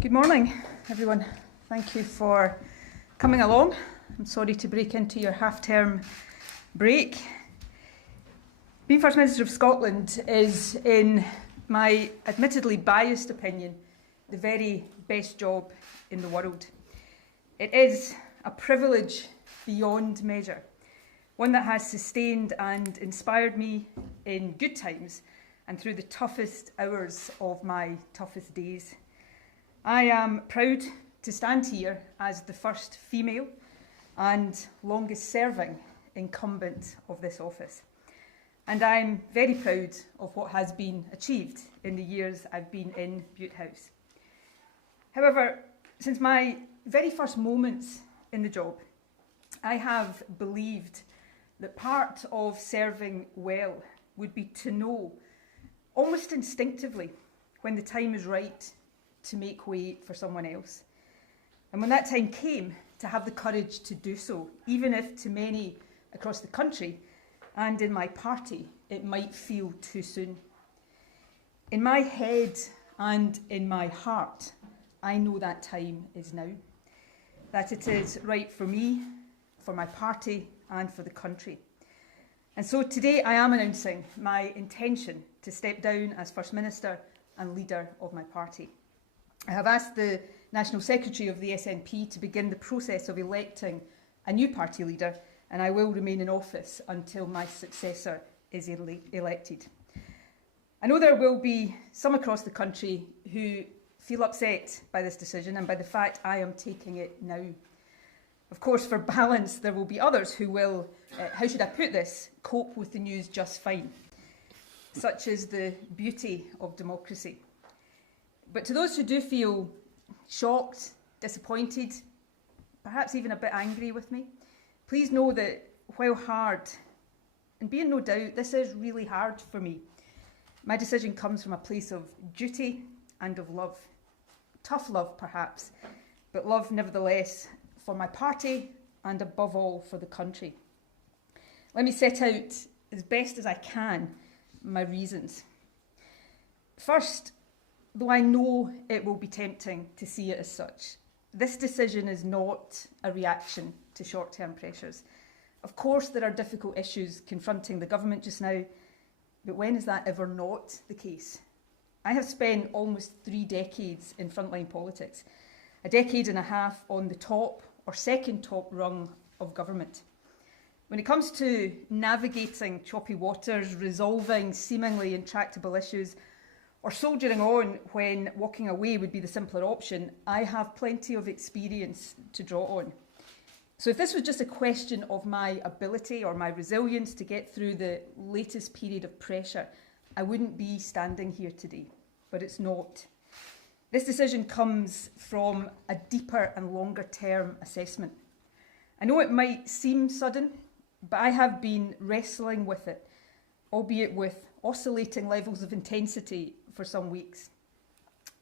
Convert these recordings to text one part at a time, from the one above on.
Good morning, everyone. Thank you for coming along. I'm sorry to break into your half-term break. Being First Minister of Scotland is, in my admittedly biased opinion, the very best job in the world. It is a privilege beyond measure, one that has sustained and inspired me in good times and through the toughest hours of my toughest days. I am proud to stand here as the first female and longest serving incumbent of this office. And I'm very proud of what has been achieved in the years I've been in Bute House. However, since my very first moments in the job, I have believed that part of serving well would be to know, almost instinctively, when the time is right to make way for someone else. And when that time came, to have the courage to do so, even if to many across the country and in my party, it might feel too soon. In my head and in my heart, I know that time is now, that it is right for me, for my party and for the country. And so today I am announcing my intention to step down as First Minister and leader of my party. I have asked the National Secretary of the SNP to begin the process of electing a new party leader, and I will remain in office until my successor is elected. I know there will be some across the country who feel upset by this decision and by the fact I am taking it now. Of course, for balance, there will be others who will, how should I put this, cope with the news just fine. Such is the beauty of democracy. But to those who do feel shocked, disappointed, perhaps even a bit angry with me, please know that while hard, and be in no doubt, this is really hard for me, my decision comes from a place of duty and of love. Tough love, perhaps, but love nevertheless for my party and above all for the country. Let me set out as best as I can my reasons. First, though I know it will be tempting to see it as such, this decision is not a reaction to short-term pressures. Of course, there are difficult issues confronting the government just now, but when is that ever not the case? I have spent almost 3 decades in frontline politics, a decade and a half on the top or second top rung of government. When it comes to navigating choppy waters, resolving seemingly intractable issues, or soldiering on when walking away would be the simpler option, I have plenty of experience to draw on. So if this was just a question of my ability or my resilience to get through the latest period of pressure, I wouldn't be standing here today, but it's not. This decision comes from a deeper and longer term assessment. I know it might seem sudden, but I have been wrestling with it, albeit with oscillating levels of intensity for some weeks.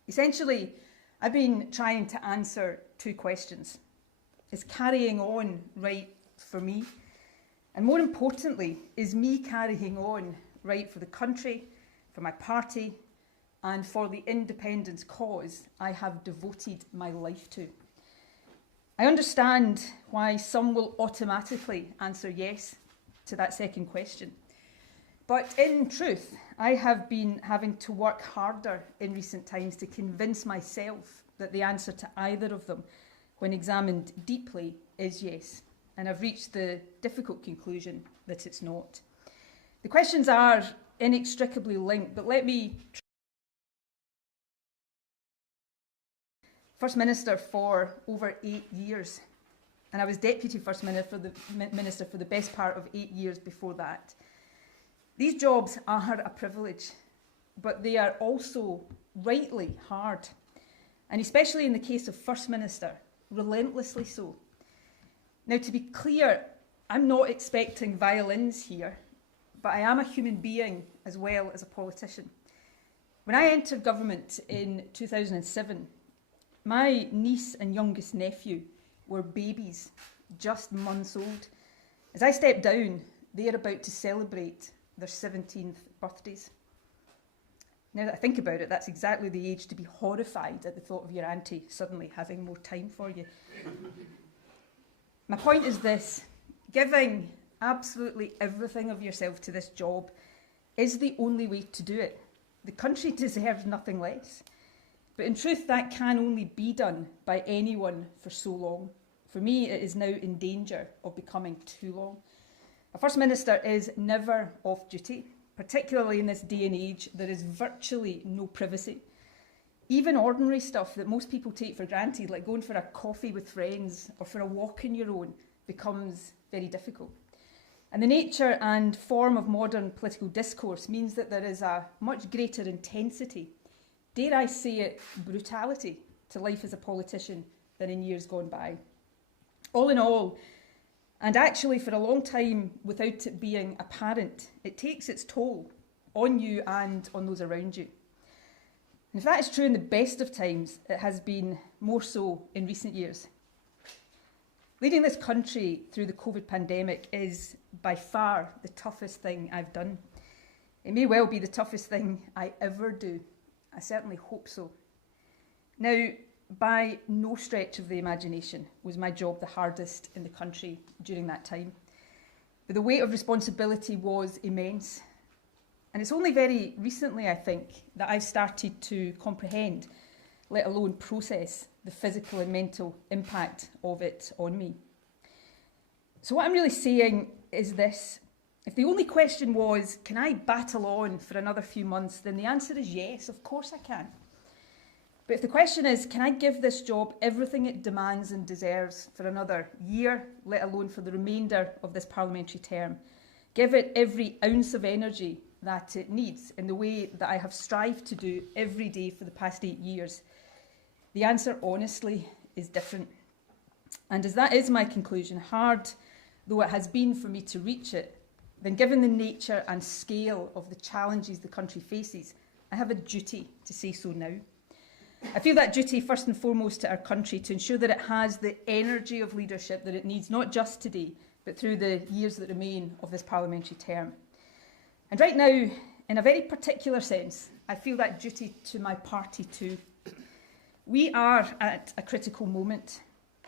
Essentially, I've been trying to answer 2 questions. Is carrying on right for me? And more importantly, is me carrying on right for the country, for my party, and for the independence cause I have devoted my life to? I understand why some will automatically answer yes to that second question. But in truth, I have been having to work harder in recent times to convince myself that the answer to either of them, when examined deeply, is yes. And I've reached the difficult conclusion that it's not. The questions are inextricably linked, but let me First Minister for over 8 years, and I was Deputy First Minister for the best part of 8 years before that. These jobs are a privilege, but they are also rightly hard, and especially in the case of First Minister, relentlessly so. Now, to be clear, I'm not expecting violins here, but I am a human being as well as a politician. When I entered government in 2007, my niece and youngest nephew were babies, just months old. As I stepped down, they are about to celebrate their 17th birthdays. Now that I think about it, that's exactly the age to be horrified at the thought of your auntie suddenly having more time for you. My point is this: giving absolutely everything of yourself to this job is the only way to do it. The country deserves nothing less. But in truth, that can only be done by anyone for so long. For me, it is now in danger of becoming too long. A First Minister is never off duty, particularly in this day and age. There is virtually no privacy. Even ordinary stuff that most people take for granted, like going for a coffee with friends or for a walk on your own, becomes very difficult. And the nature and form of modern political discourse means that there is a much greater intensity, dare I say it, brutality to life as a politician than in years gone by. All in all, and actually for a long time without it being apparent, it takes its toll on you and on those around you. And if that is true in the best of times, it has been more so in recent years. Leading this country through the COVID pandemic is by far the toughest thing I've done. It may well be the toughest thing I ever do. I certainly hope so. Now, by no stretch of the imagination was my job the hardest in the country during that time. But the weight of responsibility was immense. And it's only very recently, I think, that I've started to comprehend, let alone process, the physical and mental impact of it on me. So what I'm really saying is this: if the only question was, can I battle on for another few months, then the answer is yes, of course I can. But if the question is, can I give this job everything it demands and deserves for another year, let alone for the remainder of this parliamentary term, give it every ounce of energy that it needs in the way that I have strived to do every day for the past 8 years, the answer, honestly, is different. And as that is my conclusion, hard though it has been for me to reach it, then given the nature and scale of the challenges the country faces, I have a duty to say so now. I feel that duty first and foremost to our country to ensure that it has the energy of leadership that it needs, not just today, but through the years that remain of this parliamentary term. And right now, in a very particular sense, I feel that duty to my party too. We are at a critical moment.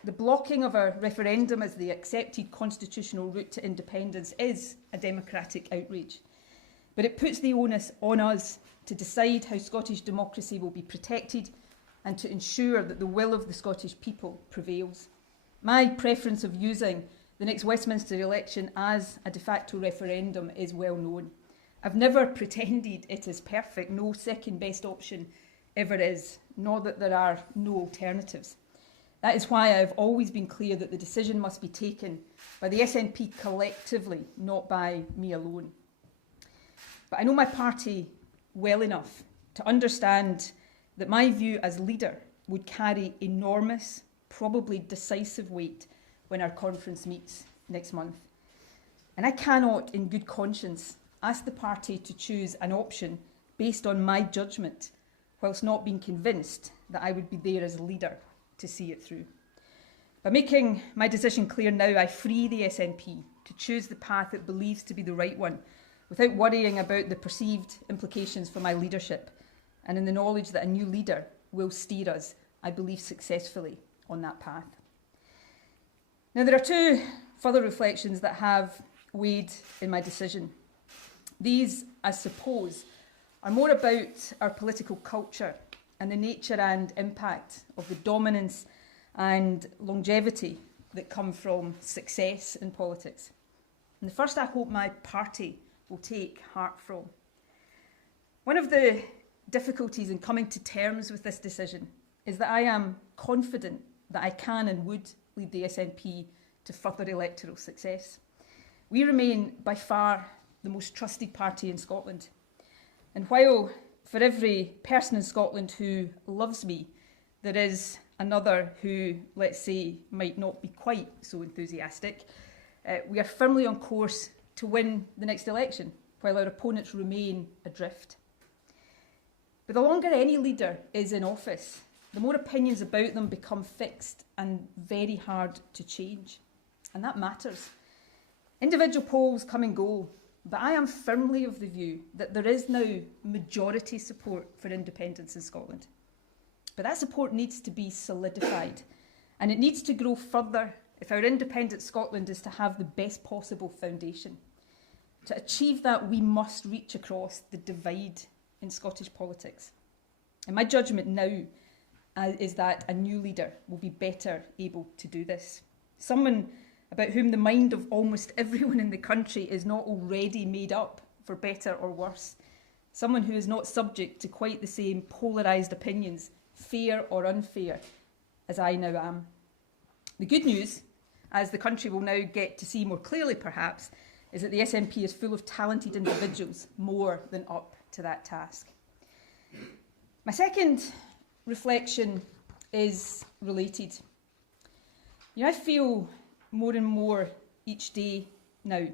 The blocking of a referendum as the accepted constitutional route to independence is a democratic outrage. But it puts the onus on us to decide how Scottish democracy will be protected and to ensure that the will of the Scottish people prevails. My preference of using the next Westminster election as a de facto referendum is well known. I've never pretended it is perfect, no second best option ever is, nor that there are no alternatives. That is why I've always been clear that the decision must be taken by the SNP collectively, not by me alone. But I know my party well enough to understand that my view as leader would carry enormous, probably decisive weight when our conference meets next month. And I cannot, in good conscience, ask the party to choose an option based on my judgment, whilst not being convinced that I would be there as leader to see it through. By making my decision clear now, I free the SNP to choose the path it believes to be the right one, without worrying about the perceived implications for my leadership, and in the knowledge that a new leader will steer us, I believe, successfully on that path. Now, there are two further reflections that have weighed in my decision. These, I suppose, are more about our political culture and the nature and impact of the dominance and longevity that come from success in politics. And the first, I hope my party will take heart from. One of the difficulties in coming to terms with this decision is that I am confident that I can and would lead the SNP to further electoral success. We remain by far the most trusted party in Scotland. And while for every person in Scotland who loves me, there is another who, let's say, might not be quite so enthusiastic, we are firmly on course to win the next election, while our opponents remain adrift. But the longer any leader is in office, the more opinions about them become fixed and very hard to change. And that matters. Individual polls come and go, but I am firmly of the view that there is now majority support for independence in Scotland. But that support needs to be solidified, and it needs to grow further if our independent Scotland is to have the best possible foundation. To achieve that, we must reach across the divide in Scottish politics. And my judgment now is that a new leader will be better able to do this. Someone about whom the mind of almost everyone in the country is not already made up, for better or worse. Someone who is not subject to quite the same polarised opinions, fair or unfair, as I now am. The good news, as the country will now get to see more clearly perhaps, is that the SNP is full of talented individuals, more than up to that task. My second reflection is related. I feel more and more each day now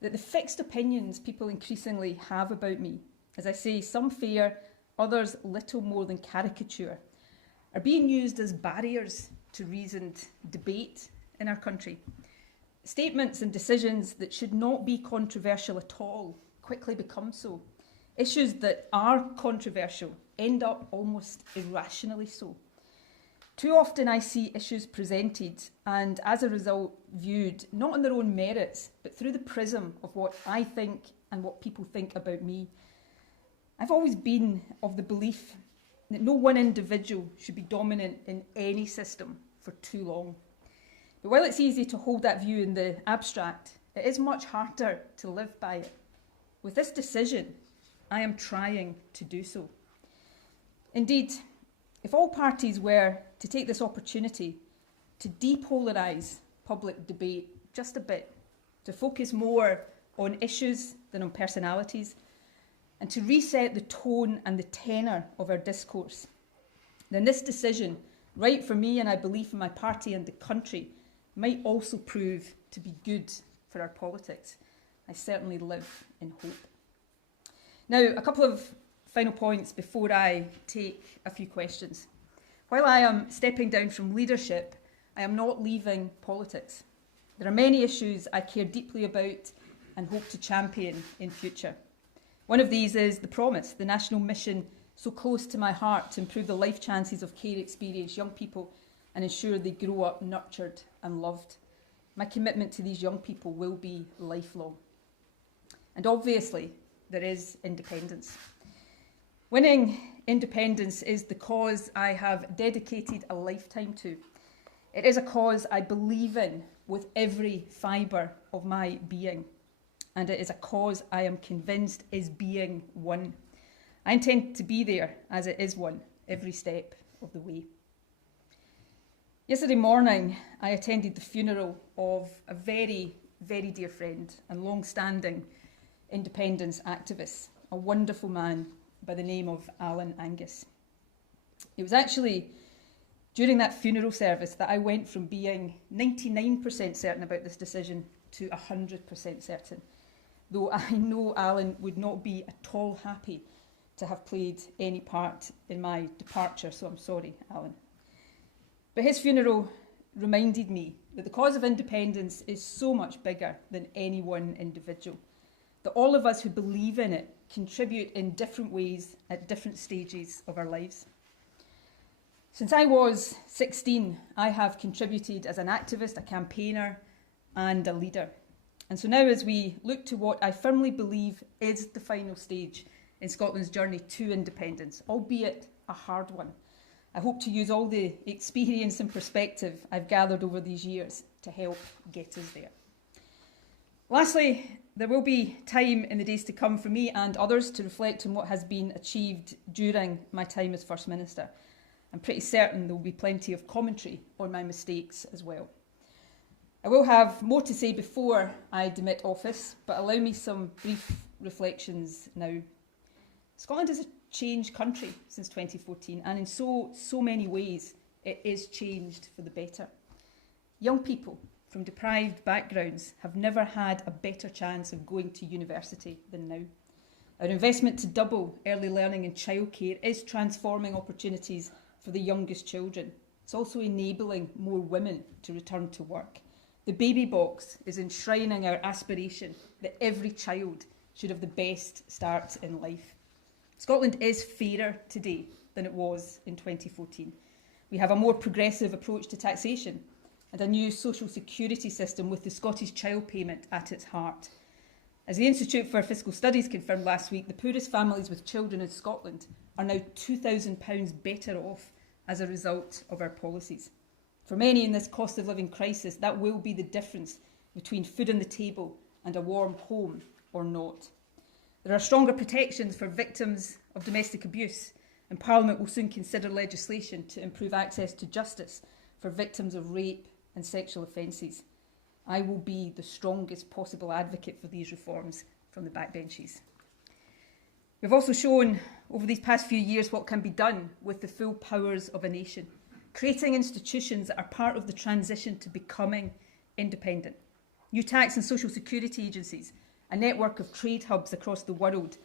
that the fixed opinions people increasingly have about me, as I say, some fair, others little more than caricature, are being used as barriers to reasoned debate in our country. Statements and decisions that should not be controversial at all quickly become so. Issues that are controversial end up almost irrationally so. Too often I see issues presented and as a result viewed not on their own merits but through the prism of what I think and what people think about me. I've always been of the belief that no one individual should be dominant in any system for too long. But while it's easy to hold that view in the abstract, it is much harder to live by it. With this decision, I am trying to do so. Indeed, if all parties were to take this opportunity to depolarise public debate just a bit, to focus more on issues than on personalities, and to reset the tone and the tenor of our discourse, then this decision, right for me and I believe for my party and the country, might also prove to be good for our politics. I certainly live in hope. Now, a couple of final points before I take a few questions. While I am stepping down from leadership, I am not leaving politics. There are many issues I care deeply about and hope to champion in future. One of these is the promise, the national mission so close to my heart to improve the life chances of care experienced young people and ensure they grow up nurtured and loved. My commitment to these young people will be lifelong. And obviously, there is independence. Winning independence is the cause I have dedicated a lifetime to. It is a cause I believe in with every fibre of my being. And it is a cause I am convinced is being won. I intend to be there as it is won every step of the way. Yesterday morning, I attended the funeral of a very, very dear friend and long-standing independence activist, a wonderful man by the name of Alan Angus. It was actually during that funeral service that I went from being 99% certain about this decision to 100% certain, though I know Alan would not be at all happy to have played any part in my departure, so I'm sorry, Alan. But his funeral reminded me that the cause of independence is so much bigger than any one individual, that all of us who believe in it contribute in different ways at different stages of our lives. Since I was 16, I have contributed as an activist, a campaigner, and a leader. And so now, as we look to what I firmly believe is the final stage in Scotland's journey to independence, albeit a hard one, I hope to use all the experience and perspective I've gathered over these years to help get us there. Lastly, there will be time in the days to come for me and others to reflect on what has been achieved during my time as First Minister. I'm pretty certain there will be plenty of commentary on my mistakes as well. I will have more to say before I demit office, but allow me some brief reflections now. Scotland is a changed country since 2014, and in so many ways it is changed for the better. Young people from deprived backgrounds have never had a better chance of going to university than now. Our investment to double early learning and childcare is transforming opportunities for the youngest children. It's also enabling more women to return to work. The baby box is enshrining our aspiration that every child should have the best start in life. Scotland is fairer today than it was in 2014. We have a more progressive approach to taxation and a new social security system with the Scottish Child Payment at its heart. As the Institute for Fiscal Studies confirmed last week, the poorest families with children in Scotland are now £2,000 better off as a result of our policies. For many in this cost of living crisis, that will be the difference between food on the table and a warm home or not. There are stronger protections for victims of domestic abuse, and Parliament will soon consider legislation to improve access to justice for victims of rape and sexual offences. I will be the strongest possible advocate for these reforms from the backbenches. We've also shown over these past few years what can be done with the full powers of a nation, creating institutions that are part of the transition to becoming independent. New tax and social security agencies, a network of trade hubs across the world,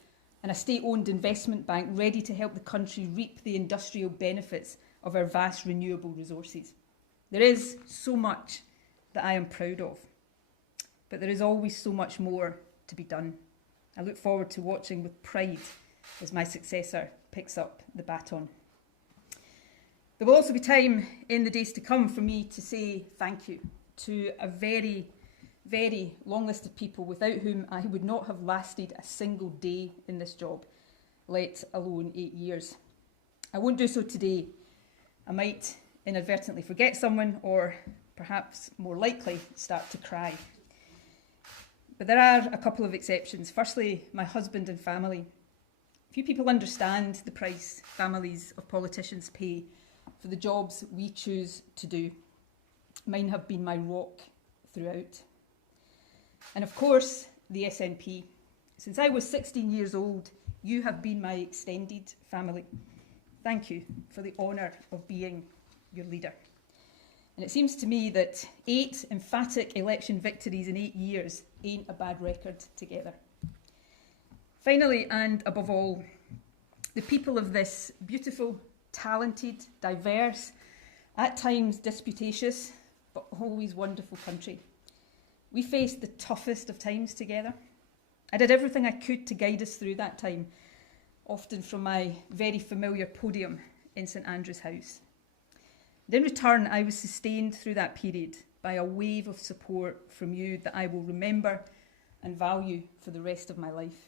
and a state-owned investment bank ready to help the country reap the industrial benefits of our vast renewable resources. There is so much that I am proud of, but there is always so much more to be done. I look forward to watching with pride as my successor picks up the baton. There will also be time in the days to come for me to say thank you to a very, very long list of people without whom I would not have lasted a single day in this job, let alone 8 years. I won't do so today. I might inadvertently forget someone or perhaps more likely start to cry. But there are a couple of exceptions. Firstly, my husband and family. Few people understand the price families of politicians pay for the jobs we choose to do. Mine have been my rock throughout. And of course, the SNP. Since I was 16 years old, you have been my extended family. Thank you for the honour of being your leader. And it seems to me that 8 emphatic election victories in 8 years ain't a bad record together. Finally, and above all, the people of this beautiful, talented, diverse, at times disputatious, but always wonderful country. We faced the toughest of times together. I did everything I could to guide us through that time, often from my very familiar podium in St Andrew's House. And in return, I was sustained through that period by a wave of support from you that I will remember and value for the rest of my life.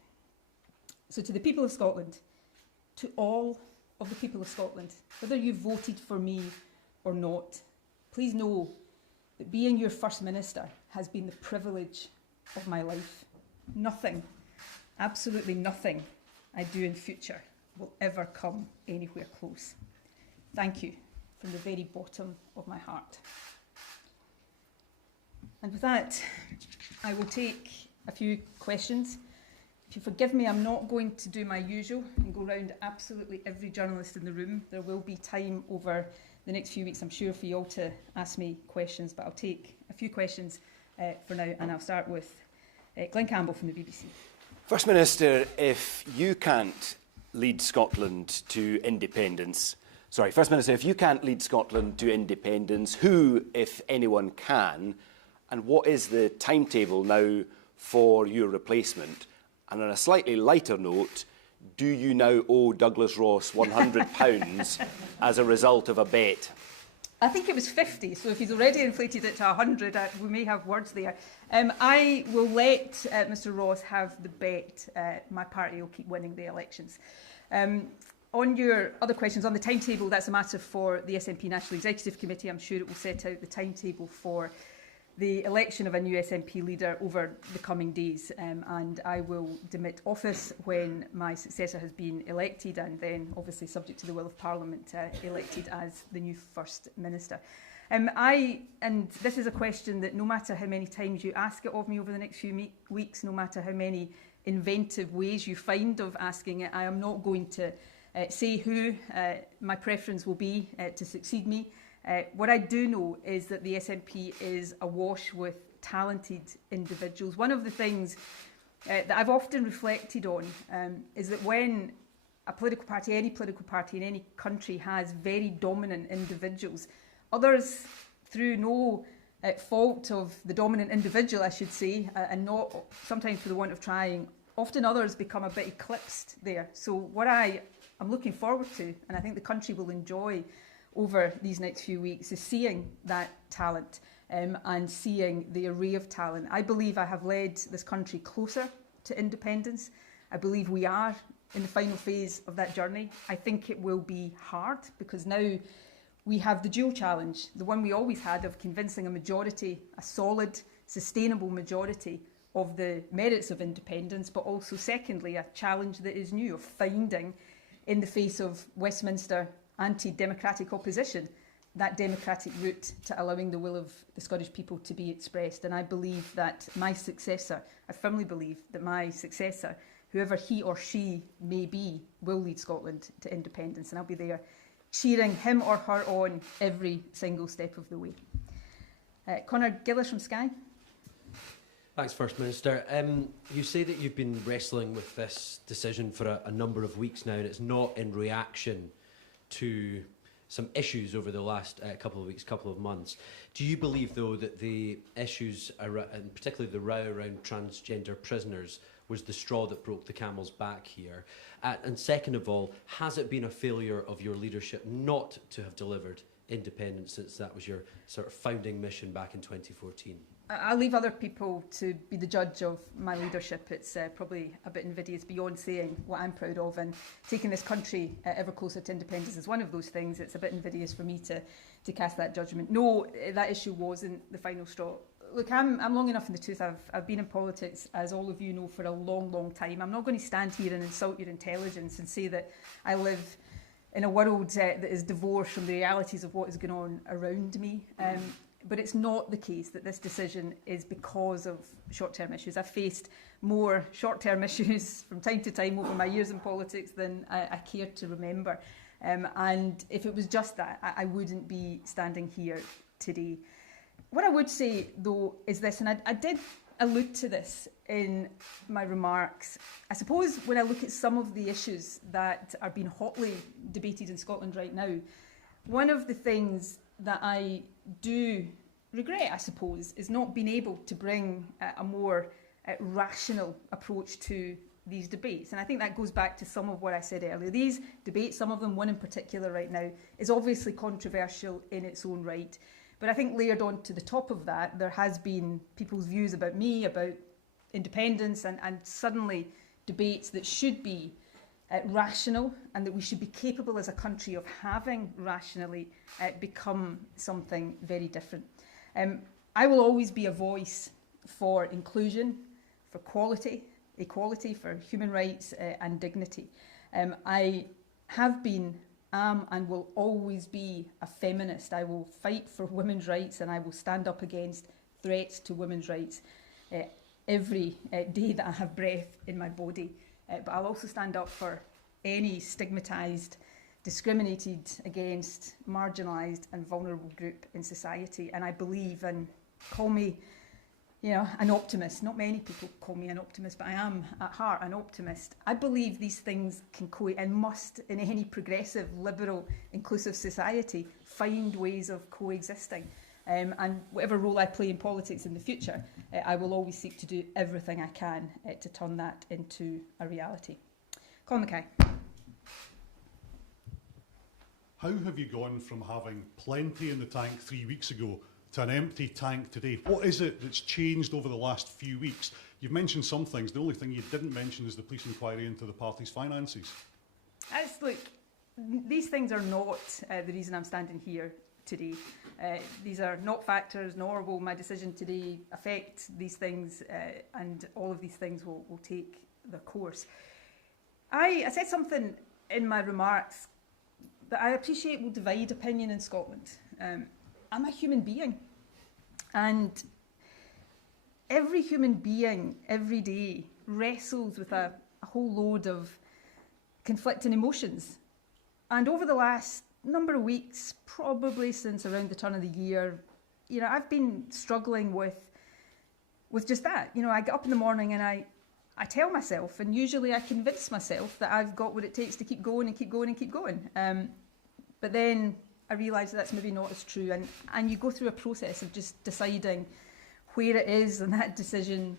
So to the people of Scotland, to all of the people of Scotland, whether you voted for me or not, please know that being your First Minister has been the privilege of my life. Nothing, absolutely nothing I do in future will ever come anywhere close. Thank you from the very bottom of my heart. And with that, I will take a few questions. If you forgive me, I'm not going to do my usual and go round absolutely every journalist in the room. There will be time over the next few weeks, I'm sure, for you all to ask me questions, but I'll take a few questions for now, and I'll start with Glenn Campbell from the BBC. First Minister, if you can't lead Scotland to independence, First Minister, if you can't lead Scotland to independence, who, if anyone, can? And what is the timetable now for your replacement? And on a slightly lighter note, do you now owe Douglas Ross £100 as a result of a bet? I think it was 50, so if he's already inflated it to 100, we may have words there. I will let Mr Ross have the bet. My party will keep winning the elections. On your other questions, on the timetable, that's a matter for the SNP National Executive Committee. I'm sure it will set out the timetable for the election of a new SNP leader over the coming days, and I will demit office when my successor has been elected, and then, obviously subject to the will of Parliament, elected as the new First Minister. And this is a question that no matter how many times you ask it of me over the next few weeks, no matter how many inventive ways you find of asking it, I am not going to say who my preference will be to succeed me. What I do know is that the SNP is awash with talented individuals. One of the things that I've often reflected on is that when a political party, any political party in any country has very dominant individuals, others, through no fault of the dominant individual, I should say, and not sometimes for the want of trying. Often others become a bit eclipsed there. So what I'm looking forward to, and I think the country will enjoy over these next few weeks, is seeing that talent and seeing the array of talent. I believe I have led this country closer to independence. I believe we are in the final phase of that journey. I think it will be hard because now we have the dual challenge, the one we always had of convincing a majority, a solid, sustainable majority of the merits of independence, but also secondly, a challenge that is new of finding, in the face of Westminster anti-democratic opposition, that democratic route to allowing the will of the Scottish people to be expressed. And I believe that my successor, I firmly believe that my successor, whoever he or she may be, will lead Scotland to independence, and I'll be there cheering him or her on every single step of the way. Conor Gillis from Sky. Thanks, First Minister. You say that you've been wrestling with this decision for a number of weeks now, and it's not in reaction to some issues over the last couple of weeks, couple of months. Do you believe, though, that the issues, and particularly the row around transgender prisoners, was the straw that broke the camel's back here? And second of all, has it been a failure of your leadership not to have delivered independence since that was your sort of founding mission back in 2014? I'll leave other people to be the judge of my leadership. It's probably a bit invidious beyond saying what I'm proud of, and taking this country ever closer to independence is one of those things. It's a bit invidious for me to cast that judgment. No, that issue wasn't the final straw. Look, I'm long enough in the tooth. I've been in politics, as all of you know, for a long, long time. I'm not going to stand here and insult your intelligence and say that I live in a world that is divorced from the realities of what is going on around me. But it's not the case that this decision is because of short-term issues. I've faced more short-term issues from time to time over my years in politics than I care to remember. And if it was just that, I wouldn't be standing here today. What I would say, though, is this, and I did allude to this in my remarks. I suppose when I look at some of the issues that are being hotly debated in Scotland right now, one of the things that I do regret, I suppose, is not being able to bring a more rational approach to these debates. And I think that goes back to some of what I said earlier. These debates, some of them, one in particular right now, is obviously controversial in its own right. But I think layered on to the top of that, there has been people's views about me, about independence, and suddenly debates that should be rational and that we should be capable as a country of having rationally become something very different. I will always be a voice for inclusion, for quality, equality, for human rights and dignity. I have been, am and will always be a feminist. I will fight for women's rights and I will stand up against threats to women's rights every day that I have breath in my body. But I'll also stand up for any stigmatised, discriminated against, marginalised and vulnerable group in society. And I believe, and call me, an optimist. Not many people call me an optimist, but I am at heart an optimist. I believe these things can and must, in any progressive, liberal, inclusive society, find ways of coexisting. And whatever role I play in politics in the future, I will always seek to do everything I can to turn that into a reality. Colin Mackay. How have you gone from having plenty in the tank 3 weeks ago to an empty tank today? What is it that's changed over the last few weeks? You've mentioned some things. The only thing you didn't mention is the police inquiry into the party's finances. Look, these things are not the reason I'm standing here today. These are not factors, nor will my decision today affect these things, and all of these things will take their course. I said something in my remarks that I appreciate will divide opinion in Scotland. I'm a human being, and every human being every day wrestles with a whole load of conflicting emotions. And over the last number of weeks, probably since around the turn of the year, I've been struggling with just that. I get up in the morning and I tell myself, and usually I convince myself that I've got what it takes to keep going and keep going and keep going. But then I realise that's maybe not as true, and you go through a process of just deciding where it is and that decision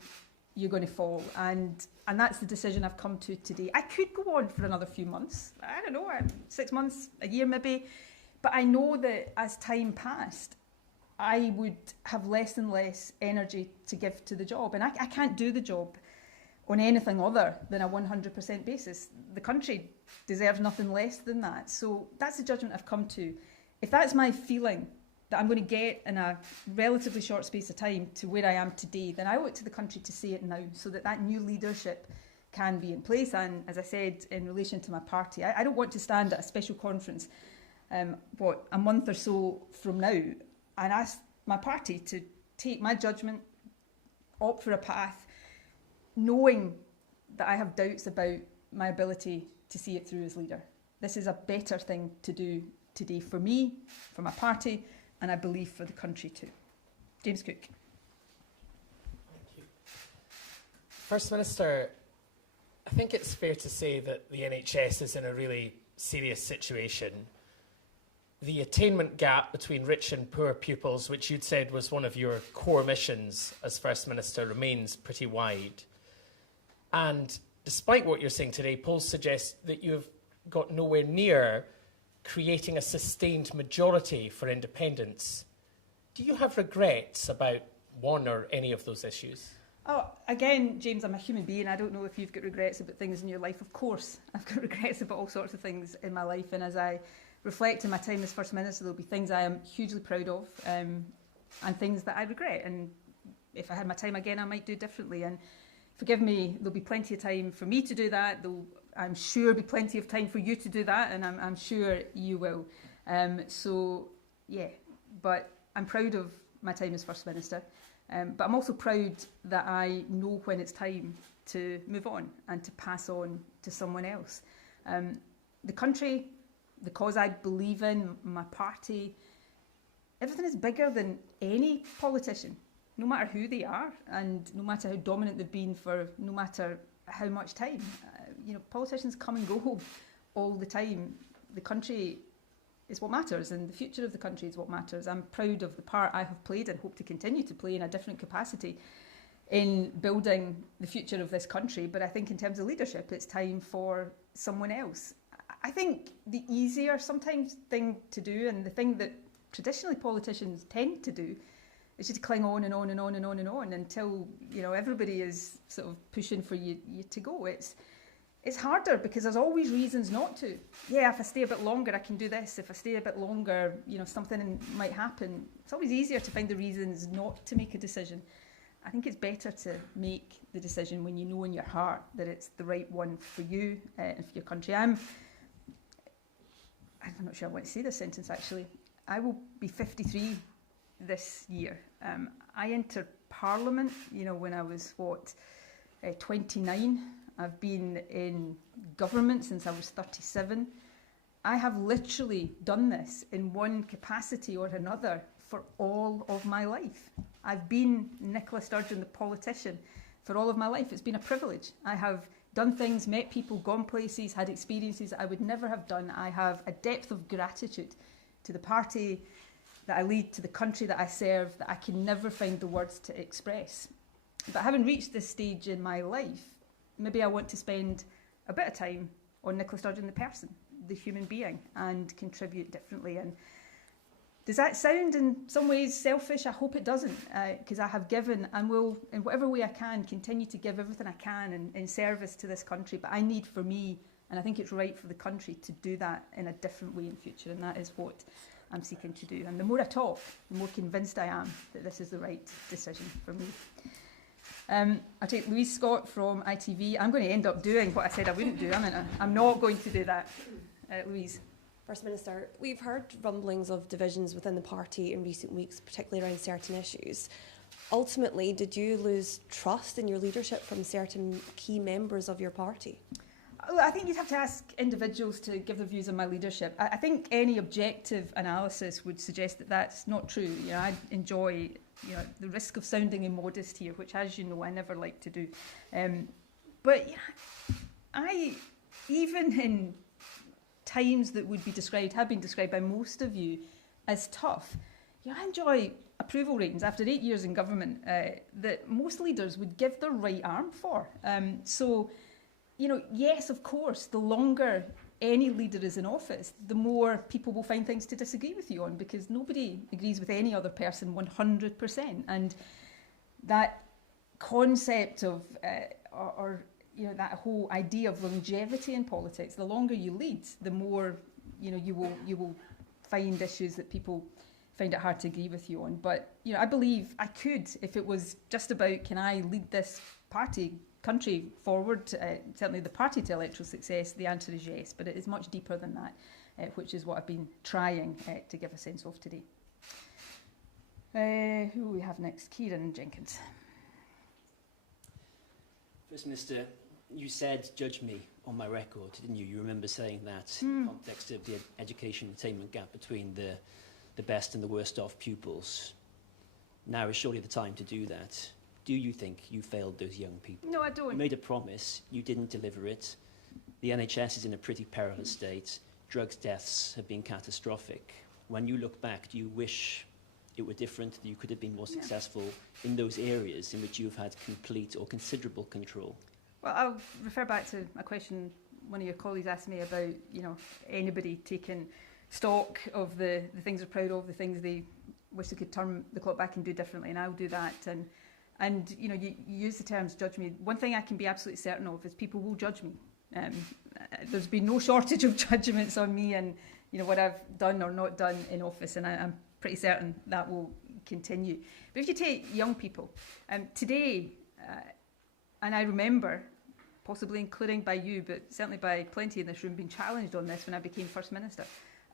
you're going to fall, and that's the decision I've come to today. I could go on for another few months, I don't know, 6 months, a year maybe, but I know that as time passed, I would have less and less energy to give to the job, and I can't do the job on anything other than a 100% basis. The country deserves nothing less than that. So that's the judgment I've come to. If that's my feeling, that I'm going to get in a relatively short space of time to where I am today, then I owe it to the country to say it now, so that that new leadership can be in place. And as I said, in relation to my party, I don't want to stand at a special conference, a month or so from now, and ask my party to take my judgment, opt for a path, knowing that I have doubts about my ability to see it through as leader. This is a better thing to do today for me, for my party, and I believe for the country too. James Cook. Thank you. First Minister, I think it's fair to say that the NHS is in a really serious situation. The attainment gap between rich and poor pupils, which you'd said was one of your core missions as First Minister, remains pretty wide. And despite what you're saying today, polls suggest that you've got nowhere near creating a sustained majority for independence. Do you have regrets about one or any of those issues? Oh, again, James, I'm a human being. I don't know if you've got regrets about things in your life. Of course, I've got regrets about all sorts of things in my life. And as I reflect on my time as First Minister, there'll be things I am hugely proud of and things that I regret. And if I had my time again, I might do differently. And forgive me, there'll be plenty of time for me to do that. I'm sure be plenty of time for you to do that, and I'm sure you will. So, yeah, but I'm proud of my time as First Minister. But I'm also proud that I know when it's time to move on and to pass on to someone else. The country, the cause I believe in, my party, everything is bigger than any politician, no matter who they are and no matter how dominant they've been for no matter how much time. Politicians come and go all the time. The country is what matters, and the future of the country is what matters. I'm proud of the part I have played and hope to continue to play in a different capacity in building the future of this country. But I think in terms of leadership, it's time for someone else. I think the easier sometimes thing to do, and the thing that traditionally politicians tend to do, is just cling on and on and on and on and on until everybody is sort of pushing for you to go. It's harder because there's always reasons not to. Yeah, if I stay a bit longer, I can do this. If I stay a bit longer, something might happen. It's always easier to find the reasons not to make a decision. I think it's better to make the decision when you know in your heart that it's the right one for you and for your country. I'm not sure I want to say this sentence actually. I will be 53 this year. I entered Parliament, when I was 29. I've been in government since I was 37. I have literally done this in one capacity or another for all of my life. I've been Nicola Sturgeon, the politician, for all of my life. It's been a privilege. I have done things, met people, gone places, had experiences that I would never have done. I have a depth of gratitude to the party that I lead, to the country that I serve, that I can never find the words to express. But having reached this stage in my life, maybe I want to spend a bit of time on Nicola Sturgeon, the person, the human being, and contribute differently. And does that sound in some ways selfish? I hope it doesn't, because I have given and will, in whatever way I can, continue to give everything I can in service to this country. But I need for me, and I think it's right for the country, to do that in a different way in future, and that is what I'm seeking to do. And the more I talk, the more convinced I am that this is the right decision for me. I'll take Louise Scott from ITV. I'm going to end up doing what I said I wouldn't do. I'm not going to do that. Louise. First Minister, we've heard rumblings of divisions within the party in recent weeks, particularly around certain issues. Ultimately, did you lose trust in your leadership from certain key members of your party? I think you'd have to ask individuals to give their views on my leadership. I think any objective analysis would suggest that that's not true. I enjoy the risk of sounding immodest here, which, as you know, I never like to do. But I, even in times that would be described, have been described by most of you as tough, I enjoy approval ratings after 8 years in government that most leaders would give their right arm for. So, yes, of course, the longer any leader is in office, the more people will find things to disagree with you on, because nobody agrees with any other person 100%. And that concept of, that whole idea of longevity in politics, the longer you lead, the more, you will find issues that people find it hard to agree with you on. But, I believe I could, if it was just about, can I lead this country forward, certainly the party to electoral success, the answer is yes. But it is much deeper than that, which is what I've been trying to give a sense of today. Who will we have next? Kieran Jenkins. First Minister, you said, judge me on my record, didn't you? You remember saying that in the context of the education attainment gap between the best and the worst off pupils. Now is surely the time to do that. Do you think you failed those young people? No, I don't. You made a promise, you didn't deliver it. The NHS is in a pretty perilous state. Drugs deaths have been catastrophic. When you look back, do you wish it were different, that you could have been more successful in those areas in which you've had complete or considerable control? Well, I'll refer back to a question one of your colleagues asked me about, anybody taking stock of the things they're proud of, the things they wish they could turn the clock back and do differently, and I'll do that. And you use the terms judge me. One thing I can be absolutely certain of is people will judge me. There's been no shortage of judgments on me and what I've done or not done in office, and I'm pretty certain that will continue. But if you take young people, today, and I remember, possibly including by you, but certainly by plenty in this room, being challenged on this when I became First Minister,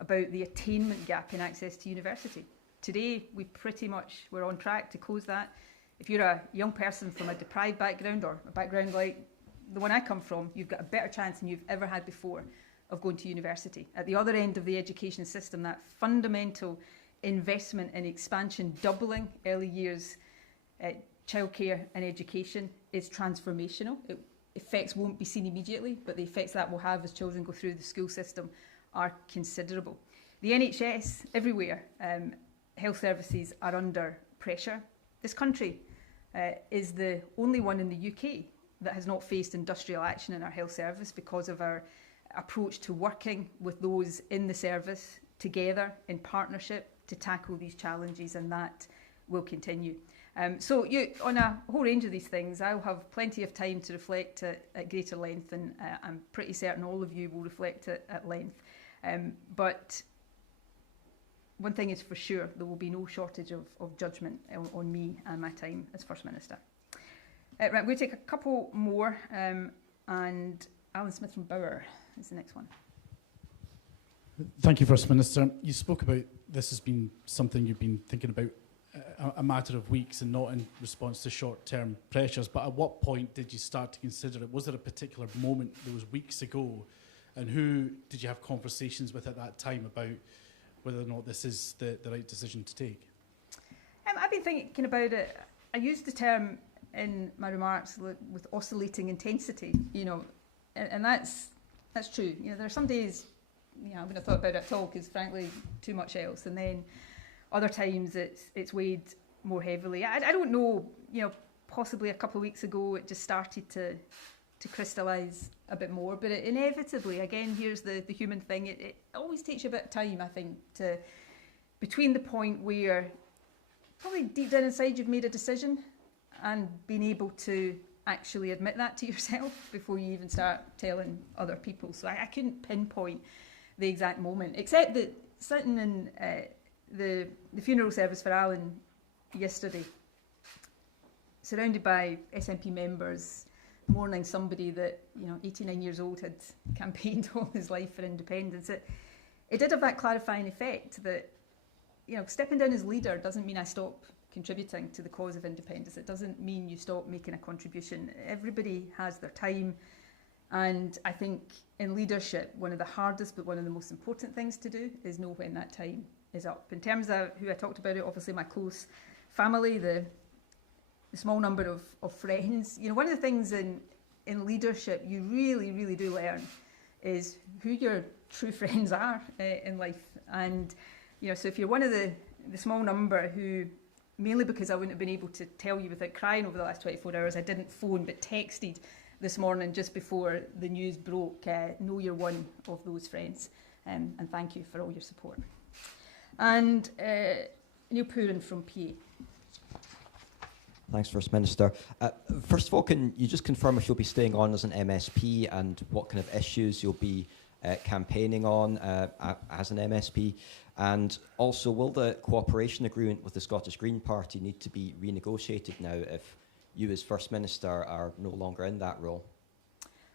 about the attainment gap in access to university. Today, we pretty much were on track to close that. If you're a young person from a deprived background or a background like the one I come from, you've got a better chance than you've ever had before of going to university. At the other end of the education system, that fundamental investment in expansion, doubling early years childcare and education is transformational. Effects won't be seen immediately, but the effects that will have as children go through the school system are considerable. The NHS, everywhere, health services are under pressure. This country is the only one in the UK that has not faced industrial action in our health service because of our approach to working with those in the service together in partnership to tackle these challenges, and that will continue. So on a whole range of these things, I'll have plenty of time to reflect at greater length, and I'm pretty certain all of you will reflect at length. But one thing is for sure, there will be no shortage of judgment on me and my time as First Minister. Right, we'll take a couple more, and Alan Smith from Bauer is the next one. Thank you, First Minister. You spoke about this has been something you've been thinking about a matter of weeks and not in response to short-term pressures, but at what point did you start to consider it? Was there a particular moment, those weeks ago, and who did you have conversations with at that time about whether or not this is the right decision to take? I've been thinking about it. I used the term in my remarks with oscillating intensity, and that's true. There are some days, I wouldn't have thought about it at all because, frankly, too much else, and then other times it's weighed more heavily. I don't know, possibly a couple of weeks ago it just started to crystallise a bit more, but inevitably, again, here's the human thing, it always takes you a bit of time, I think, between the point where probably deep down inside you've made a decision and being able to actually admit that to yourself before you even start telling other people. So I couldn't pinpoint the exact moment, except that sitting in the funeral service for Alan yesterday, surrounded by SNP members, mourning somebody that 89 years old had campaigned all his life for independence, it did have that clarifying effect that stepping down as leader doesn't mean I stop contributing to the cause of independence. It doesn't mean you stop making a contribution. Everybody has their time, and I think in leadership one of the hardest but one of the most important things to do is know when that time is up. In terms of who I talked about, obviously my close family, the small number of friends. One of the things in leadership you really, really do learn is who your true friends are in life. And, you know, so if you're one of the small number who, mainly because I wouldn't have been able to tell you without crying over the last 24 hours, I didn't phone but texted this morning just before the news broke, know you're one of those friends. And thank you for all your support. And Neil Pooran from PA. Thanks, First Minister. First of all, can you just confirm if you'll be staying on as an MSP and what kind of issues you'll be campaigning on as an MSP? And also, will the cooperation agreement with the Scottish Green Party need to be renegotiated now if you as First Minister are no longer in that role?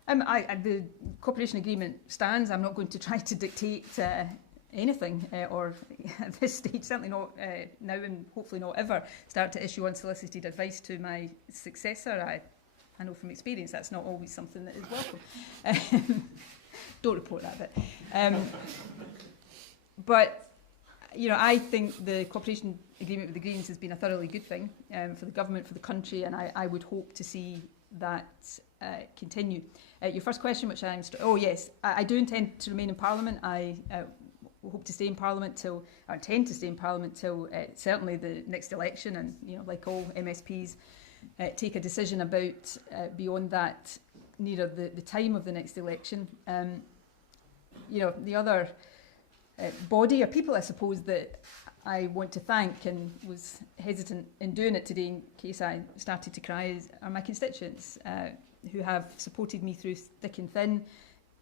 The cooperation agreement stands. I'm not going to try to dictate anything, or at this stage, certainly not now and hopefully not ever, start to issue unsolicited advice to my successor. I know from experience that's not always something that is welcome. Don't report that bit. But, you know, I think the cooperation agreement with the Greens has been a thoroughly good thing for the government, for the country, and I would hope to see that continue. Your first question, which I yes, I do intend to remain in Parliament. I hope to stay in Parliament till, or intend to stay in Parliament till certainly the next election, and, you know, like all MSPs, take a decision about beyond that nearer the time of the next election. You know, the other body or people, I suppose, that I want to thank, and was hesitant in doing it today in case I started to cry, are my constituents who have supported me through thick and thin,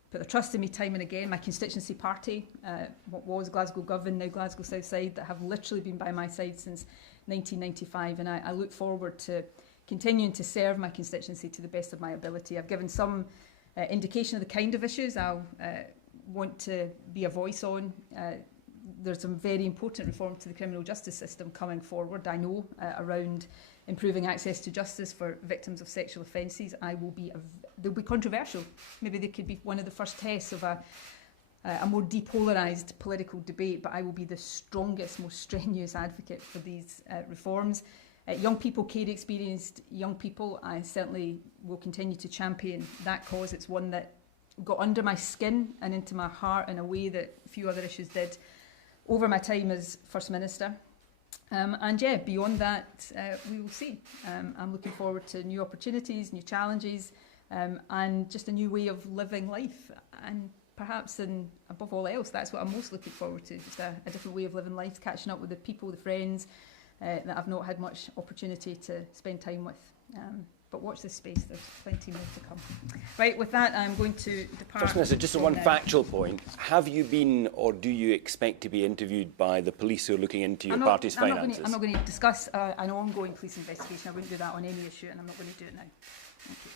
put their trust in me time and again. My constituency party, what was Glasgow Govan, now Glasgow South Side, that have literally been by my side since 1995, and I look forward to continuing to serve my constituency to the best of my ability. I've given some indication of the kind of issues I'll want to be a voice on. There's some very important reform to the criminal justice system coming forward, I know, around improving access to justice for victims of sexual offences. They'll be controversial. Maybe they could be one of the first tests of a more depolarised political debate, but I will be the strongest, most strenuous advocate for these reforms. Young people, care experienced young people, I certainly will continue to champion that cause. It's one that got under my skin and into my heart in a way that few other issues did over my time as First Minister. And yeah, beyond that, we will see. I'm looking forward to new opportunities, new challenges, and just a new way of living life. And perhaps, and above all else, that's what I'm most looking forward to, just a different way of living life, catching up with the people, the friends that I've not had much opportunity to spend time with. But watch this space, there's plenty more to come. Right, with that, I'm going to depart. First Minister, just on one factual point, have you been or do you expect to be interviewed by the police who are looking into your party's finances? I'm not going to discuss an ongoing police investigation. I wouldn't do that on any issue, and I'm not going to do it now. Thank you.